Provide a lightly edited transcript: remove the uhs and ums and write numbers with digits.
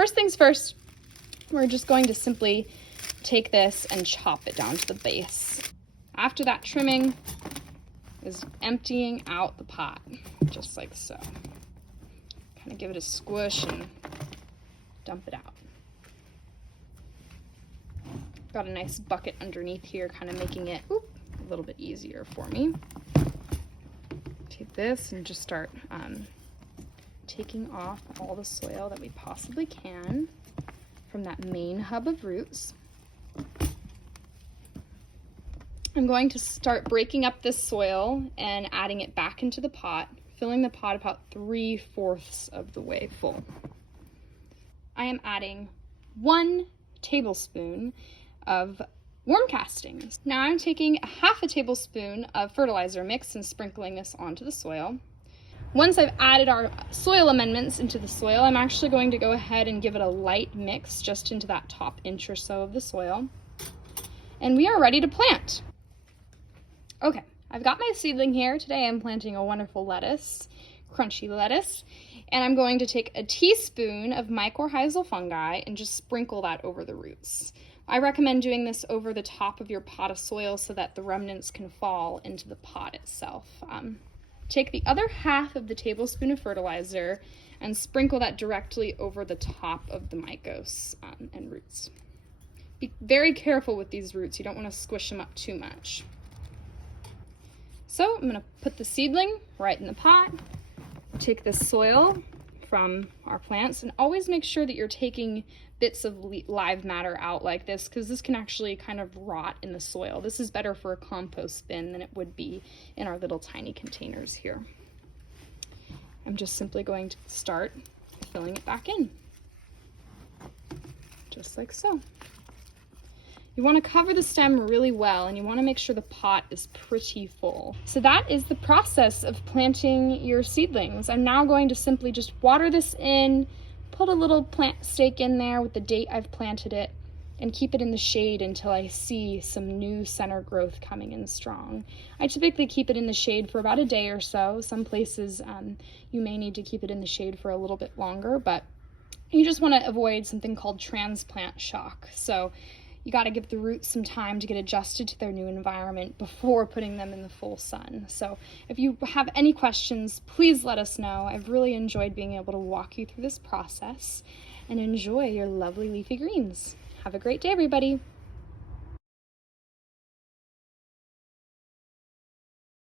first things first, we're just going to simply take this and chop it down to the base. After that, trimming is emptying out the pot, just like so. Kind of give it a squish and dump it out. Got a nice bucket underneath here, kind of making it a little bit easier for me. Take this and just start taking off all the soil that we possibly can from that main hub of roots. I'm going to start breaking up this soil and adding it back into the pot, filling the pot about 3/4 of the way full. I am adding 1 tablespoon of worm castings. Now I'm taking 1/2 tablespoon of fertilizer mix and sprinkling this onto the soil. Once I've added our soil amendments into the soil, I'm actually going to go ahead and give it a light mix just into that top inch or so of the soil. And we are ready to plant. Okay, I've got my seedling here. Today I'm planting a wonderful lettuce, crunchy lettuce, and I'm going to take a teaspoon of mycorrhizal fungi and just sprinkle that over the roots. I recommend doing this over the top of your pot of soil so that the remnants can fall into the pot itself. Take the other 1/2 of the tablespoon of fertilizer and sprinkle that directly over the top of the mycos and roots. Be very careful with these roots. You don't want to squish them up too much. So I'm going to put the seedling right in the pot, take the soil from our plants, and always make sure that you're taking bits of live matter out like this, because this can actually kind of rot in the soil. This is better for a compost bin than it would be in our little tiny containers here. I'm just simply going to start filling it back in, just like so. You want to cover the stem really well, and you want to make sure the pot is pretty full. So that is the process of planting your seedlings. I'm now going to simply just water this in, put a little plant stake in there with the date I've planted it, and keep it in the shade until I see some new center growth coming in strong. I typically keep it in the shade for about a day or so. Some places you may need to keep it in the shade for a little bit longer, but you just want to avoid something called transplant shock. So you got to give the roots some time to get adjusted to their new environment before putting them in the full sun. So if you have any questions, please let us know. I've really enjoyed being able to walk you through this process, and enjoy your lovely leafy greens. Have a great day, everybody.